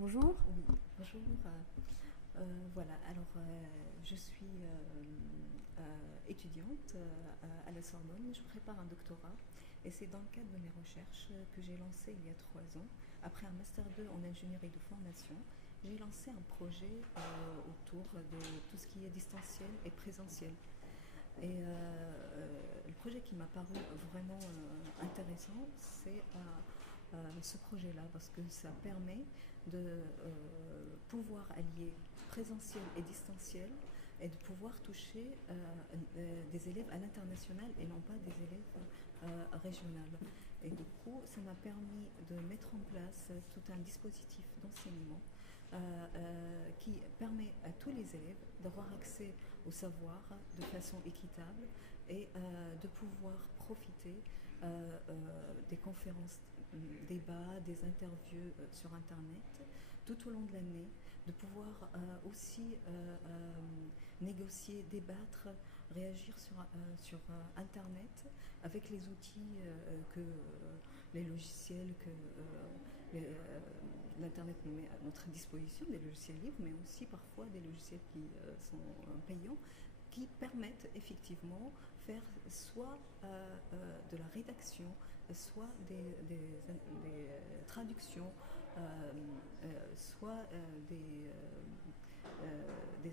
Bonjour. Oui, bonjour. Voilà, alors je suis étudiante à la Sorbonne, je prépare un doctorat et c'est dans le cadre de mes recherches que j'ai lancé il y a 3 ans, après un Master 2 en ingénierie de formation, j'ai lancé un projet autour de tout ce qui est distanciel et présentiel. Et le projet qui m'a paru vraiment intéressant, c'est ce projet-là, parce que ça permet de pouvoir allier présentiel et distanciel et de pouvoir toucher des élèves à l'international et non pas des élèves régionaux. Et du coup, ça m'a permis de mettre en place tout un dispositif d'enseignement qui permet à tous les élèves d'avoir accès au savoir de façon équitable et de pouvoir profiter des conférences, débats, des interviews sur Internet tout au long de l'année, de pouvoir aussi négocier, débattre, réagir sur Internet avec les outils que les logiciels que l'Internet nous met à notre disposition, des logiciels libres, mais aussi parfois des logiciels qui sont payants, qui permettent effectivement faire soit de la rédaction, soit des traductions, soit des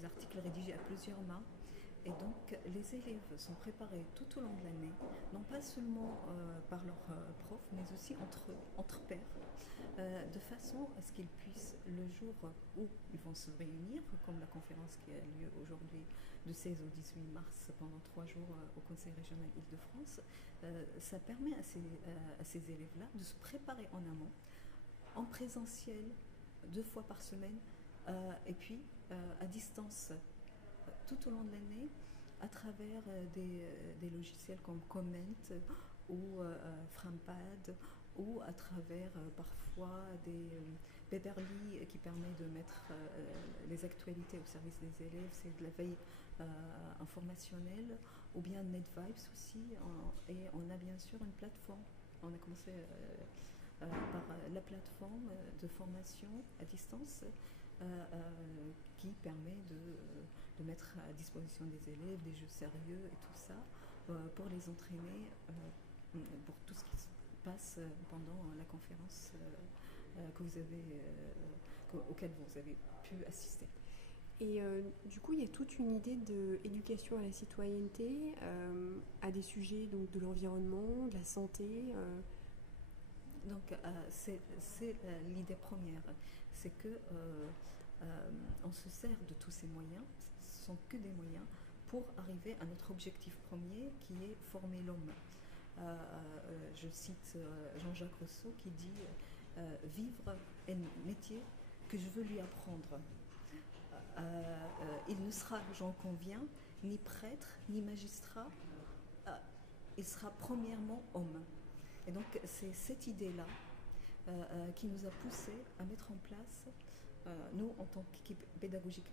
articles rédigés à plusieurs mains. Et donc les élèves sont préparés tout au long de l'année, non pas seulement par leurs profs, mais aussi entre eux, entre pairs, de façon à ce qu'ils puissent, le jour où ils vont se réunir, comme la conférence qui a lieu aujourd'hui du 16 au 18 mars pendant 3 jours au Conseil régional Île-de-France, ça permet à ces élèves-là de se préparer en amont, en présentiel, 2 fois par semaine, et puis à distance tout au long de l'année à travers des logiciels comme Comment ou Frampad ou à travers parfois des Paperly qui permet de mettre les actualités au service des élèves, c'est de la veille informationnelle, ou bien NetVibes aussi, et on a bien sûr une plateforme. On a commencé par la plateforme de formation à distance qui permet de mettre à disposition des élèves des jeux sérieux et tout ça pour les entraîner pour tout ce qui se passe pendant la conférence que vous avez, auquel vous avez pu assister. Et du coup, il y a toute une idée d'éducation à la citoyenneté, à des sujets donc, de l'environnement, de la santé. Donc c'est l'idée première, c'est que on se sert de tous ces moyens, ce ne sont que des moyens pour arriver à notre objectif premier qui est former l'homme. Je cite Jean-Jacques Rousseau qui dit vivre est un métier que je veux lui apprendre. Il ne sera, j'en conviens, ni prêtre ni magistrat, il sera premièrement homme. Et donc c'est cette idée-là qui nous a poussé à mettre en place, nous en tant qu'équipe pédagogique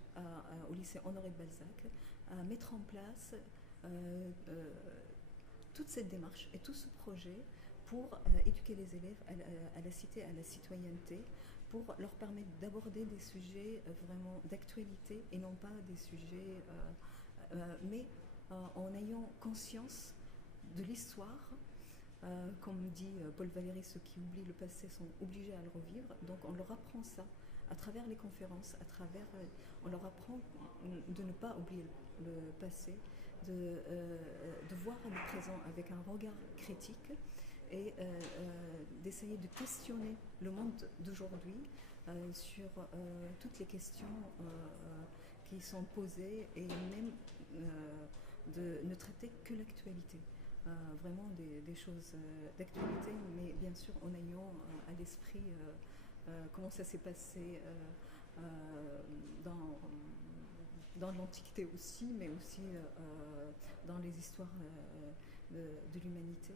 au lycée Honoré de Balzac, à mettre en place toute cette démarche et tout ce projet pour éduquer les élèves à la cité, à la citoyenneté, pour leur permettre d'aborder des sujets vraiment d'actualité et non pas des sujets, mais en ayant conscience de l'histoire. Comme dit Paul Valéry, ceux qui oublient le passé sont obligés à le revivre. Donc on leur apprend ça à travers les conférences, on leur apprend de ne pas oublier le passé, de voir le présent avec un regard critique et d'essayer de questionner le monde d'aujourd'hui sur toutes les questions qui sont posées et même de ne traiter que l'actualité. Vraiment des choses d'actualité, mais bien sûr en ayant à l'esprit comment ça s'est passé dans, dans l'Antiquité aussi, mais aussi dans les histoires de l'humanité.